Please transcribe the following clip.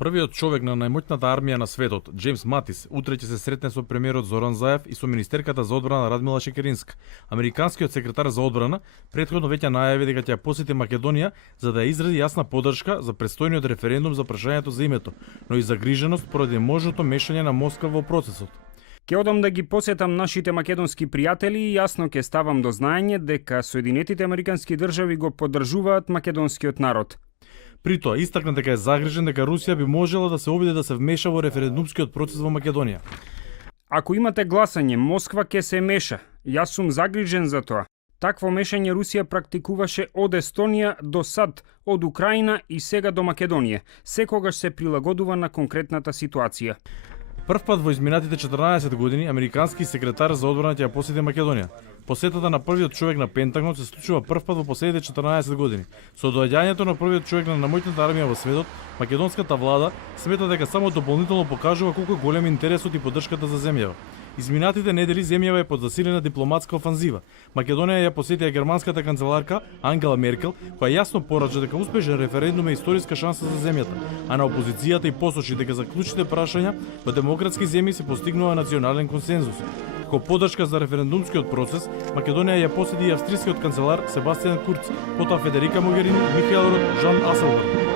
Првиот човек на најмоćната армија на светот, Джеймс Матис, утре ќе се сретне со премиерот Зоран Заев и со министерката за одбрана Радмила Шекеринска. Американскиот секретар за одбрана претходно веќе најави дека ќе ја посети Македонија за да ја изрази јасна поддршка за престојниот референдум за прашањето за името, но и загриженост поради можното мешање на Москва во процесот. Ке одам да ги посетам нашите македонски пријатели и јасно ке ставам до знаење дека Соединетите Американски држави го поддржуваат македонскиот народ. При тоа истакна дека е загрижен дека Русија би можела да се обиде да се вмеша во референдумскиот процес во Македонија. Ако имате гласање, Москва ке се меша. Јас сум загрижен за тоа. Такво мешање Русија практикуваше од Естонија до сад, од Украина и сега до Македонија. Секогаш се прилагодува на конкретната ситуација. Првпат во изминатите 14 години американски секретар за одбрана ќе ја посети Македонија. Посетата на првиот човек на Пентагон се случува првпат во последните 14 години. Со доаѓањето на првиот човек на најмоćната армија во светот, македонската влада смета дека само дополнително покажува колку е голем интересот и поддршката за земјава. Изминатите недели земјава е под засилена дипломатска офанзива. Македонија ја посетија германската канцеларка Ангела Меркел, која јасно порача дека успешен референдум е историска шанса за земјата, а на опозицијата и посочи дека за клучните прашања во демократски земји се постигнува национален консензус. Како поддршка за референдумскиот процес, Македонија ја посети и австрискиот канцелар Себастијан Курц, потоа Федерика Могерини, Михаел Рот, Жан Аселборн.